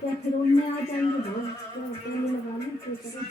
क्या फिर उनमें आ जाएंगे बहुत, क्या पहले लगा लें क्या करें।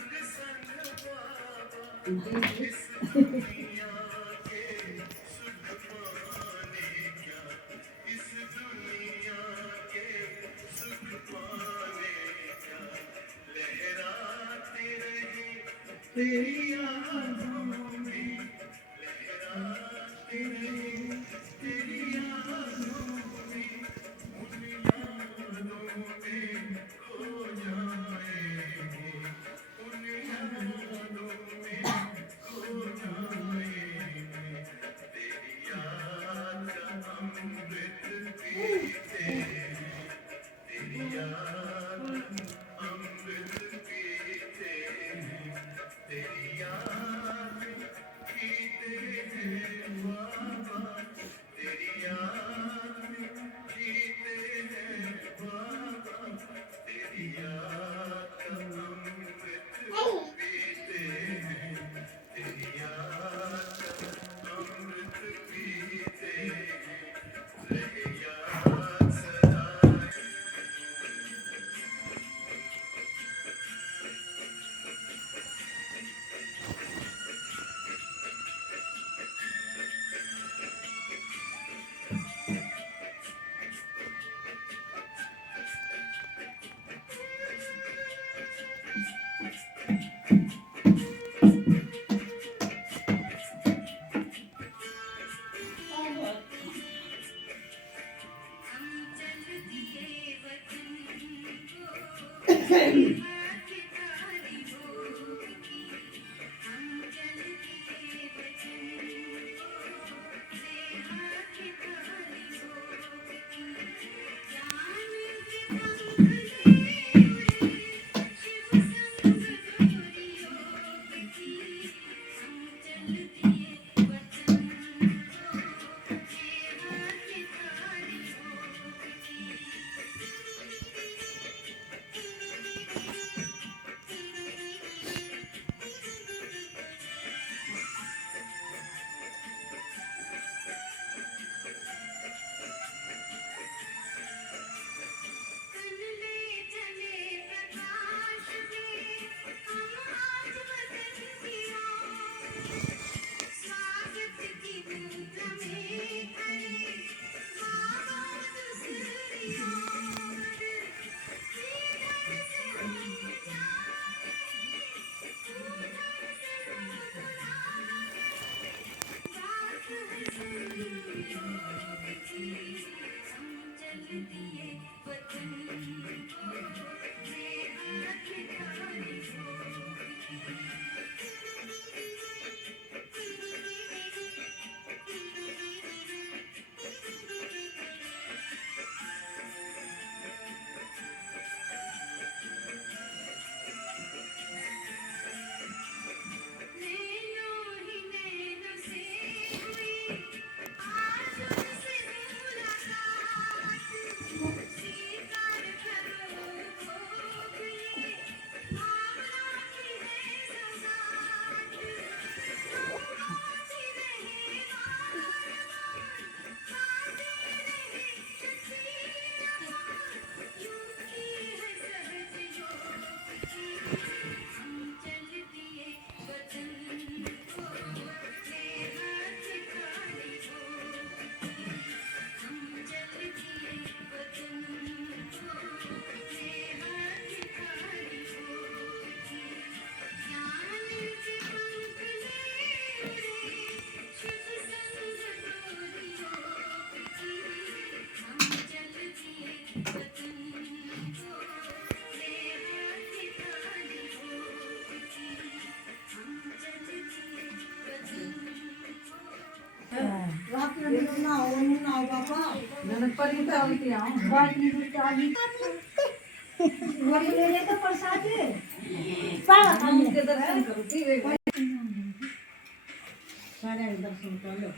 दर्शन कर लो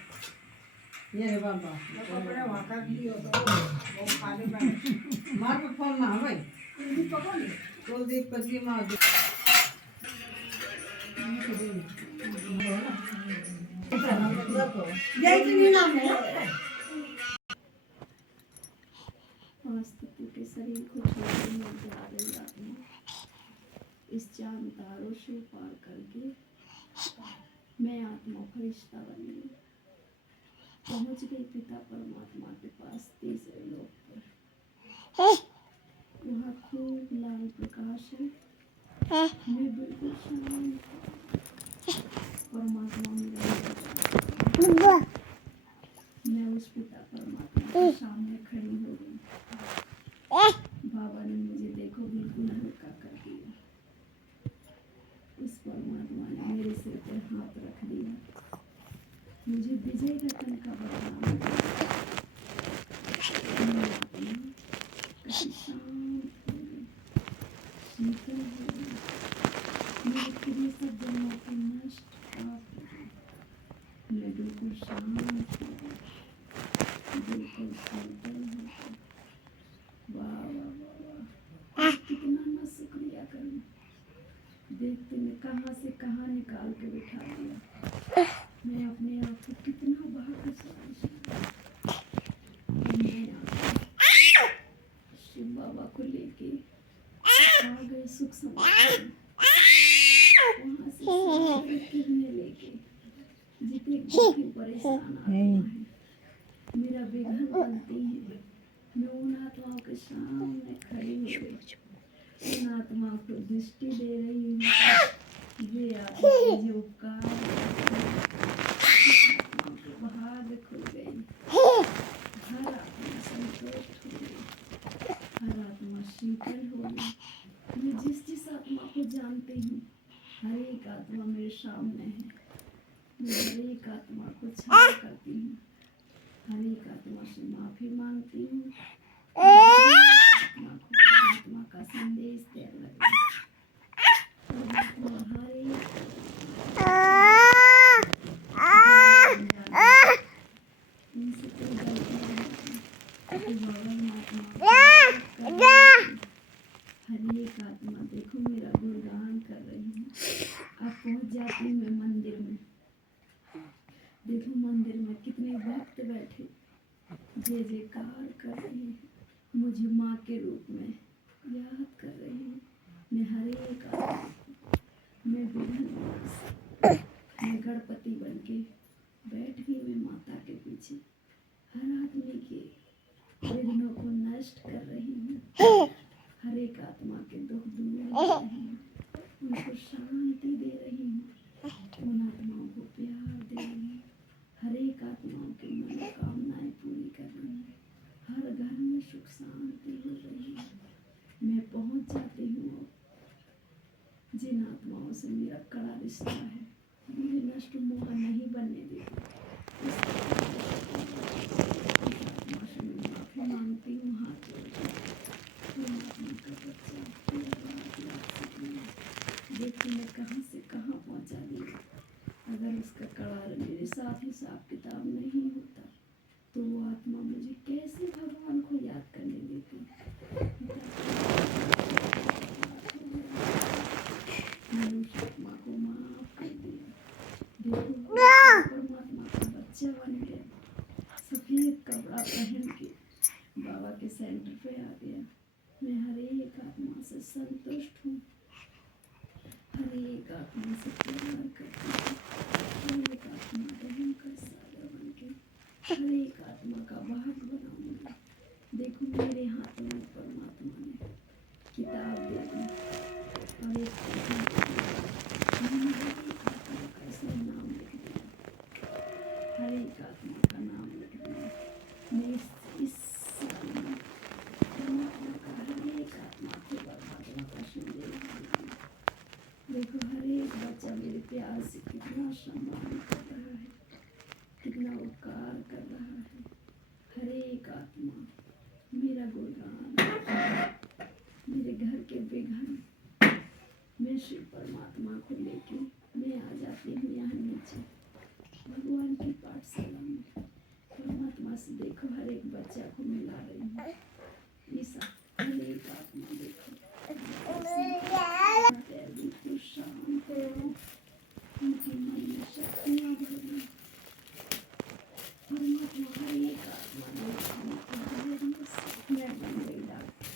ये रे बाबा कपड़े वाका दियो तो वो खाली मार पे फोन ना भाई कुलदीप पति मार जय जी नाम है। समस्त के शरीर को देखो मैं जा रही आत्मा इस चांद तारों से पार करके, मैं आत्मा फरिश्ता बन गई, पहुंच गई पिता परमात्मा के पास तीसरे लोक पर। वहाँ खूब लाल प्रकाश है, मैं बिल्कुल शांत हूँ। परमात्मा मेरा मैं उस पिता परमात्मा के सामने खड़ी हो गई। बाबा ने मुझे देखो बिल्कुल हल्का कर दिया। उस परमात्मा ने मेरे सिर पर हाथ रख दिया, मुझे विजय रतन का वरदान दिया। मेरी आत्मा कहीं शांत हो गई, शीतल हो गई, मेरे प्रिय सब जन्मों की नष्ट पाप हो गई। मैं बिल्कुल शांत हो गई, बिल्कुल शीतल हो गई। वाह वाह वाह वाह, मैं कितना ना शुक्रिया करूं। देखते मैं कहाँ से कहाँ निकाल के बिठा दिया। मैं अपने आप को कितना भाग्यशाली समझती हूँ। मैं आत्मा शिव बाबा को लेके आ गई सुख समाधि में। वहाँ से सारी किरणें लेके जितने दुखी परेशान आत्मा है, मेरा विघन बनती है, मैं उन आत्माओं के सामने खड़ी हो गई। उन आत्माओं को दृष्टि दे रही हूँ। ये आत्मा मुझे उपकार करती है। आत्माओं के भाग्य खुल गई, हर आत्मा संतुष्ट हो गई, हर आत्मा शीतल हो गई। मैं जिस आत्मा को जानती हूँ, हर एक आत्मा मेरे सामने है। मैं हर एक आत्मा को क्षमा करती हूँ, हर एक आत्मा से माफी मांगती हूँ। आत्मा को परमात्मा का संदेश देने लगी। परमात्मा हर एक उनसे कोई गलती नहीं की, तो परमात्मा हर एक आत्मा देखो मेरा गुणगान कर रही है। अब पहुंच जाती हूँ मैं मंदिर में। देखो मंदिर में कितने भक्त बैठे जय जयकार कर रहे हैं, मुझे माँ के रूप में याद कर रहे हैं। मैं हर एक आत्मा को, मैं विघ्न विनाश, मैं गणपति बन के बैठ गई मैं माता के पीछे। हर आदमी के विघ्नों को नष्ट कर रही हूँ, हर एक आत्मा के दुख दूर कर रही हूँ, उनको शांति दे रही हूँ, उन आत्माओं को प्यार दे रही हूँ, हर एक आत्माओं की मनोकामनाएं पूरी कर रही हूँ, हर घर में सुख शांति हो रही है। मैं पहुंच जाती हूँ जिन आत्माओं से मेरा कड़ा रिश्ता है, मुझे नष्ट मोह नहीं बनने देती। इस आत्मा से मैं माफी मांगती हूँ, हाथ जोड़कर। परमात्मा का बच्चा देखिए मैं कहाँ से कहाँ पहुँचा दिया। अगर उसका कड़ा मेरे साथ हिसाब किताब नहीं होता तो वो आत्मा मुझे कैसे भगवान को याद करने देती। मैंने उस आत्मा को माफ कर दिया। देखो परमात्मा का बच्चा बन गया, सफेद कपड़ा पहन के बाबा के सेंटर पे आ गया। मैं हर एक आत्मा से संतुष्ट हूँ, हर एक आत्मा से प्यार करती हूँ, हर एक आत्मा रहम का सागर बन के हर एक आत्मा का भाग बनाऊंगी। देखो मेरे हाथों में परमात्मा ने किताब दे दी और एक मैंने हर एक आत्मा का इसमें नाम लिख दिया, हर एक आत्मा का नाम लिख दिया। मैं इस साल में परमात्मा का हर एक आत्मा को परमात्मा का संदेश दूंगी। देखो हर एक बच्चा मेरे प्यार से कितना सम्मान कर रहा है, कितना उपकार कर रहा है। हर एक आत्मा मेरा गुणगान, मेरे घर के विघ्न, मैं शिव परमात्मा को लेके मैं आ जाती हूँ यहाँ नीचे भगवान की पाठशाला में। परमात्मा से देखो हर एक बच्चा को मिला रही हूँ। ईसा हर एक आत्मा देखो बिल्कुल शांत हो, उनके मन में शक्तियाँ भरी। परमात्मा हर एक आत्मा मैं बन गई डॉक्टर,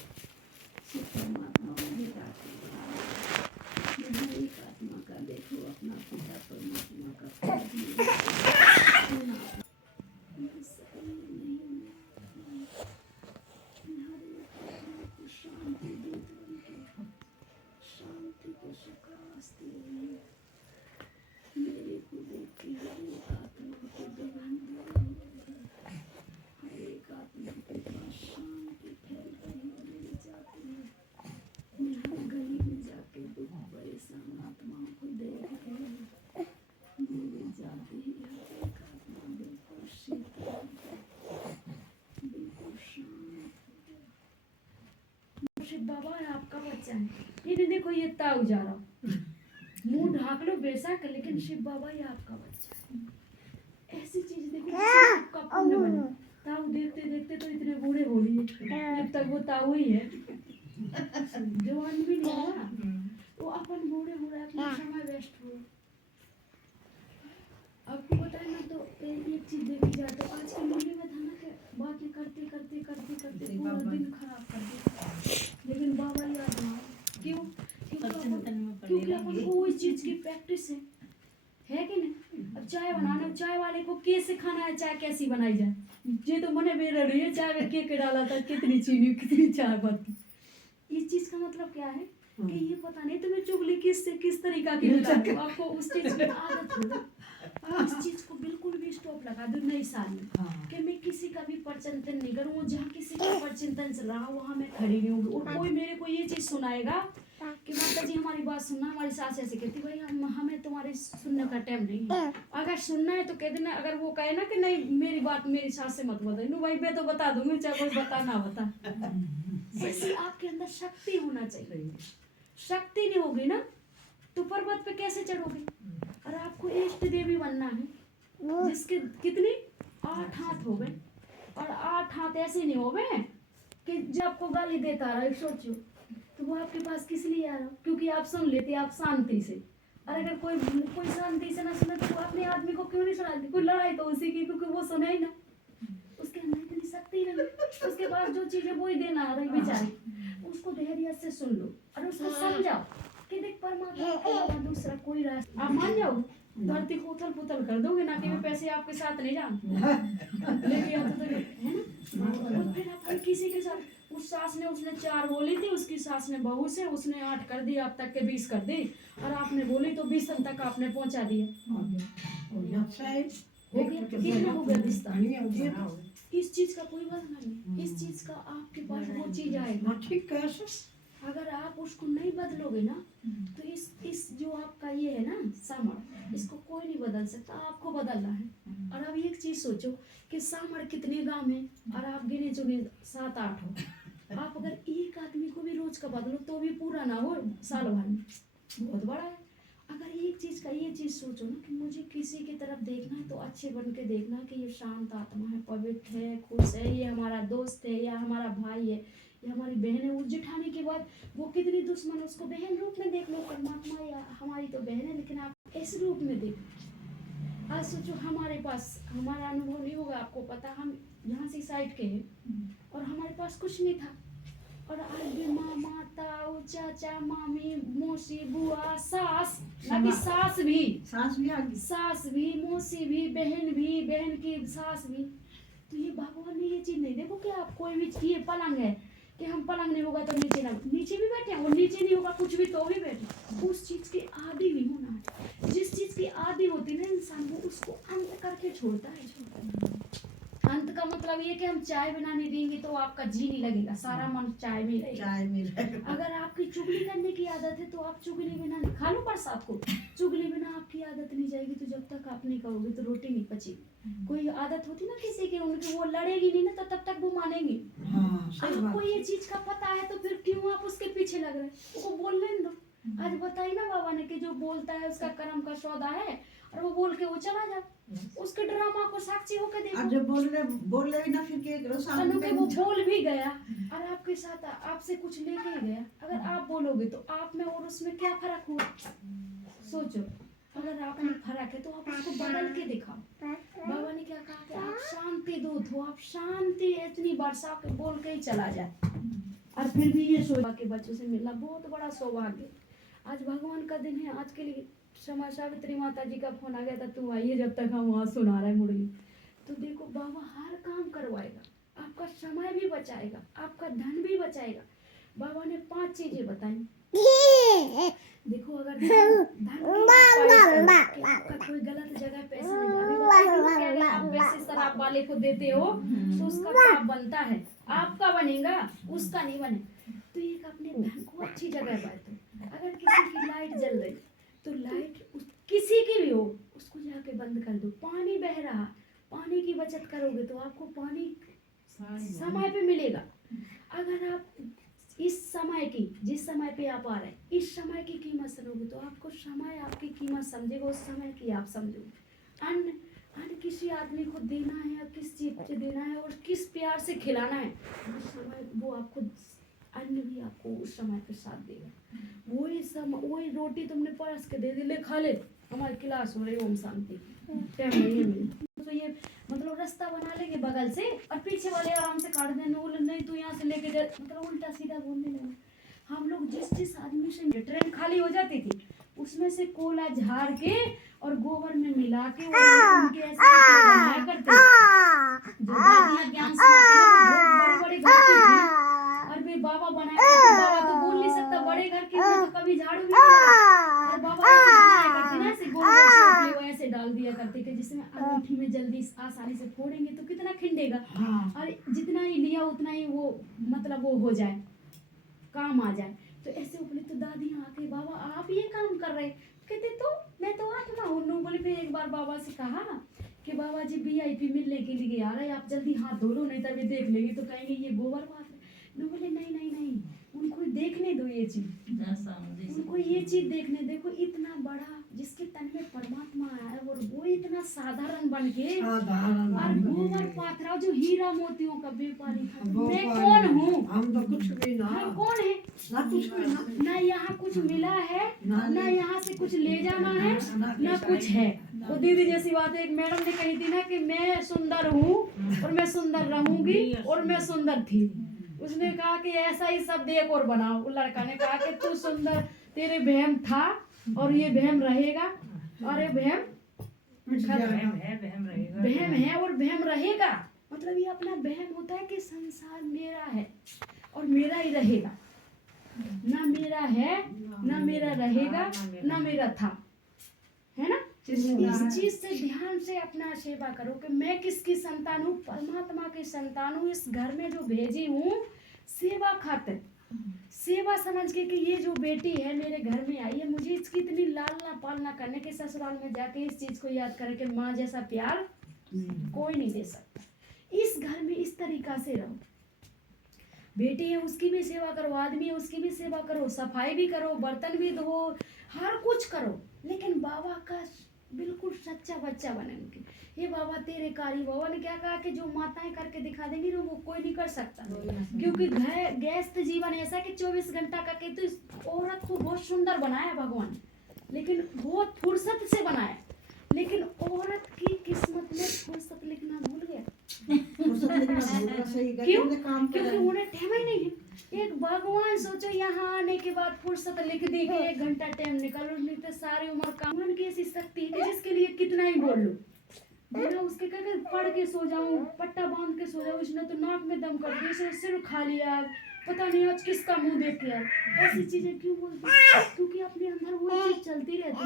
बाबा है आपका बच्चा है। ये देखो ये ताऊ जा रहा, मुंह ढाक लो बेशक, लेकिन शिव बाबा ही आपका बच्चा है। ऐसी चीज देखो आपका पुण्य बने। ताऊ देखते देखते तो इतने बूढ़े हो रही है, जब तक वो ताऊ ही है, जवान भी नहीं हुआ, वो अपन बूढ़े हो रहे, अपना समय वेस्ट हो। आपको बताए ना, तो एक चीज देखी जाए तो आज के मूल्य में था ना कि बातें करते करते करते करते पूरा दिन खराब कर दिया, लेकिन बाबा याद ना। क्यों? क्योंकि अपन को उस चीज की प्रैक्टिस है कि नहीं। अब चाय बनाना, चाय वाले को कैसे सिखाना है चाय कैसी बनाई जाए, ये तो मने बेर रही है चाय में के डाला था, कितनी चीनी कितनी चाय पत्ती। इस चीज का मतलब क्या है कि ये पता नहीं तुम्हें चुगली किस तरीका की बताती हो, आपको उस चीज की आदत हो गई। इस चीज को बिल्कुल भी स्टॉप लगा दो नई साल में कि मैं किसी का भी परचिंतन नहीं करूँ, जहाँ किसी का परचिंतन चल रहा वहाँ मैं खड़ी नहीं हूँ। और कोई मेरे को ये चीज सुनाएगा कि माता जी हमारी बात सुनना, हमारी सास ऐसे कहती भाई हमें तुम्हारी सुनने का टाइम नहीं है, अगर सुनना है तो कह देना। अगर वो कहे ना कि नहीं मेरी बात मेरी सास से मत बताओ, भाई मैं तो बता दूंगी चाहे कोई बता ना बता। ऐसी आपके अंदर शक्ति होना चाहिए। शक्ति नहीं होगी ना तो पर्वत पे कैसे चढ़ोगे। और आपको इष्ट देवी बनना है जिसके कितनी 8 हाथ हो गए, और 8 हाथ ऐसे नहीं हो गए कि जब आपको गाली देता रहा। सोचो तो वो आपके पास किस लिए आ रहा, क्योंकि आप सुन लेते आप शांति से। और अगर कोई शांति से ना सुने तो अपने आदमी को क्यों नहीं सुनाती, कोई लड़ाई तो उसी की, क्योंकि वो सुने ही ना, उसके अंदर इतनी शक्ति नहीं, उसके पास जो चीज है वो ही देना आ रही बेचारी, उसको धैर्य से सुन लो और उसको समझाओ कि देख परमात्मा के अलावा दूसरा कोई रास्ता। आप मान जाओ धरती को उथल पुथल कर दोगे ना कि मैं पैसे आपके साथ नहीं जान लेके आता तो है ना। और फिर अपन किसी के साथ, उस सास ने उसने 4 बोली थी, उसकी सास ने बहू से उसने 8 कर दी, आप तक के 20 कर दी, और आपने बोली तो 20 तक आपने पहुंचा दिया। अच्छा है हो गया, कितना हो गया रिश्ता। इस चीज का कोई बदला नहीं, इस चीज का आपके पास वो चीज आएगा। ठीक कैसे अगर आप उसको नहीं बदलोगे ना तो इस जो आपका ये है ना सामर्थ, इसको कोई नहीं बदल सकता, आपको बदलना है। और अब एक चीज सोचो कि सामर्थ कितने गांव में, और आप गिने चुने 7-8 हो। आप अगर एक आदमी को भी रोज का बदलो तो भी पूरा ना हो साल भर में, बहुत बड़ा है। अगर एक चीज का ये चीज सोचो ना कि मुझे किसी की तरफ देखना है तो अच्छे बन के देखना कि ये शांत आत्मा है, पवित्र है, खुश है, ये हमारा दोस्त है, या हमारा भाई है, ये हमारी बहन है। उस जिठाने के बाद वो कितनी दुश्मन है उसको बहन रूप में देख लो, परमात्मा या हमारी तो बहन है, लेकिन आप इस रूप में देखो। आज सोचो हमारे पास, हमारा अनुभव नहीं होगा आपको पता, हम यहाँ से साइड के हैं और हमारे पास कुछ नहीं था, और आज भी मामा ताऊ चाचा मामी मौसी बुआ सास, ना कि सास भी आ गई, सास भी मौसी भी बहन की सास भी। तो ये भगवान ने ये चीज नहीं देखो कि आप कोई भी, ये पलंग है कि हम पलंग नहीं होगा तो नीचे ना, नीचे भी बैठे और नीचे नहीं होगा कुछ भी तो भी बैठे। उस चीज के आदी नहीं होना है, जिस चीज की आदी होती है ना इंसान वो उसको अंत करके छोड़ता है। अंत का मतलब ये कि हम चाय बनाने देंगे तो आपका जी नहीं लगेगा, सारा मन चाय में लगेगा। अगर आपकी चुगली करने की आदत है तो आप चुगली बिना नहीं खा लो प्रसाद को, चुगली बिना आपकी आदत नहीं जाएगी, तो जब तक आप नहीं करोगे तो रोटी नहीं पचेगी। कोई आदत होती ना किसी की, उनकी वो लड़ेगी नहीं ना तो तब तक वो मानेंगे। आपको ये चीज का पता है तो फिर क्यों आप उसके पीछे लग रहे हैं, वो बोलने दो। आज बताई ना बाबा ने कि जो बोलता है उसका कर्म का सौदा है, और वो बोल के वो चला जाए, उसके ड्रामा को साक्षी होकर देखो। अब जब बोले भी ना फिर के करो सामने पे वो बोल भी गया और आपके साथ आपसे कुछ लेके ही गया, अगर आप बोलोगे तो आप में और उसमें क्या फर्क हुआ। सोचो अगर आप में फर्क है तो आप उसको बदल के दिखाओ। बाबा ने क्या कहा कि आप शांति दूत हो, आप शांति इतनी बरसा के बोल के ही चला जाए, और फिर भी ये सोचा के बच्चों से मिलना बहुत बड़ा सौभाग्य। आज भगवान का दिन है, आज के लिए क्षमा सावित्री माता जी का फोन आ गया था, तू आइए जब तक हम वहाँ सुना रहे मुरली। तो देखो बाबा हर काम करवाएगा, आपका समय भी बचाएगा, आपका धन भी बचाएगा। बाबा ने 5 चीजें बताई। देखो अगर धन आपका कोई गलत जगह पैसा नहीं, आप पैसे शराब वाले को देते हो तो उसका पाप बनता है, आपका बनेगा उसका नहीं बने। तो एक अपने धन को अच्छी जगह बांटो। अगर किसी की लाइट जल रही तो लाइट किसी की भी हो उसको जाके बंद कर दो। पानी बह रहा, पानी की बचत करोगे तो आपको पानी समय पे मिलेगा। अगर आप इस समय समय की, जिस समय पे आप आ रहे हैं, इस समय की कीमत समझोगे तो आपको समय आपकी कीमत समझेगा, उस समय की आप समझोगे। अन्न अन्न किसी आदमी को देना है या किस चीज से देना है और किस प्यार से खिलाना है, उस समय वो आपको अन्न भी आपको उस समय के साथ देगा। वही रोटी तुमने परस के दे दी, ले खा ले, हमारी क्लास हो रही ओम शांति टाइम नहीं है मेरे। तो ये मतलब रास्ता बना लेंगे बगल से और पीछे वाले आराम से काट देंगे, बोले नहीं तू यहाँ से लेके जा, मतलब उल्टा सीधा बोलने लगे। हम लोग जिस आदमी से ट्रेन खाली हो जाती थी उसमें से कोला झाड़ के और गोबर में मिला के और उनके ऐसे बनाया करते थे। जो दादियाँ ज्ञान सुनाती थी वो बहुत बड़े बड़े घर की थी और वे बाबा बनाया करते। बाबा तो बोल नहीं सकता, बड़े घर की तो कभी झाड़ू भी नहीं लगा, और बाबा ऐसे बनाया करते ना, ऐसे गोल गोल से ऐसे डाल दिया करते थे जिसमें अंगूठी में जल्दी आसानी से फोड़ेंगे तो कितना खिंडेगा, और जितना ही लिया उतना ही वो मतलब वो हो जाए, काम आ जाए। तो ऐसे बोले तो दादी आके, बाबा आप ये काम कर रहे, कहते तो मैं तो आत्मा हूँ। बोले फिर एक बार बाबा से कहा कि बाबा जी VIP मिलने के लिए आ रहे, आप जल्दी हाथ धो लो नहीं तभी देख लेंगे तो कहेंगे ये गोबर बात है। बोले नहीं नहीं नहीं, उनको देखने दो ये चीज, उनको ये चीज देखने, देखो इतना बड़ा जिसके तन में परमात्मा है और वो इतना साधारण बन के और गोबर पाथरा जो हीरा मोतियों का व्यापारी था। मैं कौन हूँ? हम तो कुछ भी ना, हम कौन है? ना कुछ भी ना यहाँ कुछ मिला है, ना यहाँ से कुछ ले जाना है, ना कुछ है। वो दीदी जैसी बात है, एक मैडम ने कही थी ना कि मैं सुंदर हूँ और मैं सुंदर रहूंगी और मैं सुंदर थी। उसने कहा कि ऐसा ही सब देख और बनाओ। लड़का ने कहा कि तू सुंदर, तेरे बहम था और ये बहम रहेगा, और ये बहम है और बहम रहेगा। मतलब ये अपना बहम होता है कि संसार मेरा है और मेरा ही रहेगा, ना मेरा है ना मेरा रहेगा ना मेरा था, है ना। इस चीज से ध्यान से अपना सेवा करो कि मैं किसकी संतान हूँ, परमात्मा की संतान हूँ, इस घर में जो भेजी हूँ सेवा खातिर, सेवा समझ के कि ये जो बेटी है मेरे घर में आई है, मुझे इसकी इतनी लालना पालना करने के ससुराल में जाके इस चीज को याद करें कि माँ जैसा प्यार कोई नहीं दे सकता। इस घर में इस तरीका से रहो, बेटी है उसकी भी सेवा करो, आदमी है उसकी भी सेवा करो, सफाई भी करो, बर्तन भी धो, हर कुछ करो, लेकिन बाबा का बिल्कुल सच्चा बच्चा बने उनके। ये बाबा तेरे कारी, बाबा ने क्या कहा कि जो माताएं करके दिखा देंगी ना वो कोई नहीं कर सकता, क्योंकि गृहस्थ जीवन ऐसा कि 24 घंटा का, के तो इस औरत को बहुत सुंदर बनाया भगवान, लेकिन बहुत फुर्सत से बनाया, लेकिन औरत की किस्मत में फुर्सत लिखना भूल गया। क्यों? क्योंकि उन्हें टाइम ही नहीं है। एक भगवान सोचो यहाँ आने के बाद फुर्सत लिख दी कि 1 घंटा टाइम निकालो, नहीं तो सारी उम्र काम। मन की ऐसी शक्ति है जिसके लिए कितना ही बोल लो, बिना उसके कहकर पढ़ के सो जाऊं, पट्टा बांध के सो जाऊं, इसने तो नाक में दम कर दिया, सिर खा लिया, पता नहीं आज किसका मुंह देख के यार ऐसी चीजें क्यों बोलती? क्योंकि अपने अंदर वो चीज चलती रहती,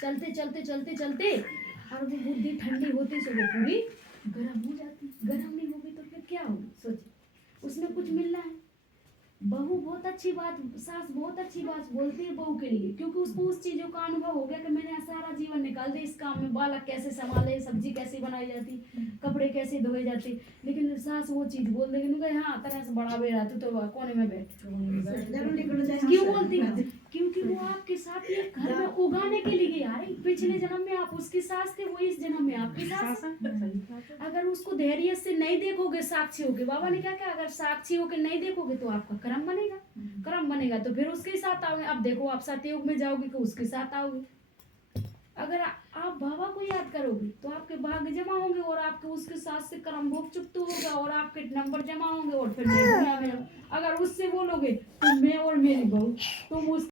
चलते चलते चलते चलते और वो बुद्धि ठंडी होती से वो पूरी गर्म हो जाती। गर्म नहीं होगी तो फिर क्या होगी? सोचिए, उसमें कुछ मिलना है। बहू बहुत अच्छी बात, सास बहुत अच्छी बात बोलती है बहू के लिए, क्योंकि उसको उस चीजों का अनुभव हो गया कि मैंने सारा जीवन निकाल दिया इस काम में, बालक कैसे संभाले, सब्जी कैसे बनाई जाती, कपड़े कैसे धोए जाते, लेकिन सास वो चीज बोल देगी ना, हाँ तरह से बड़ा बेड़ा तो कोने में बैठ। क्यों बोलती? क्योंकि वो आपके साथ ये घर में उगाने के लिए आ रही। पिछले जन्म में आप उसकी सास थे, वो इस जन्म में आपकी सास। अगर उसको धैर्य से नहीं देखोगे साक्षी होके, बाबा ने क्या कहा, अगर साक्षी होके नहीं देखोगे तो आपका कर्म बनेगा, कर्म बनेगा तो फिर उसके साथ आओगे। अब देखो आप सतयुग में जाओगे तो उसके साथ आओगे। अगर आप बाबा को याद करोगे तो आपके भाग्य जमा होंगे और आपके उसके साथ से कर्म भोग चुकता होगा और आपके नंबर जमा होंगे और फिर दुनिया में। अगर उससे बोलोगे तो मैं और मेरी बहू, तुम उस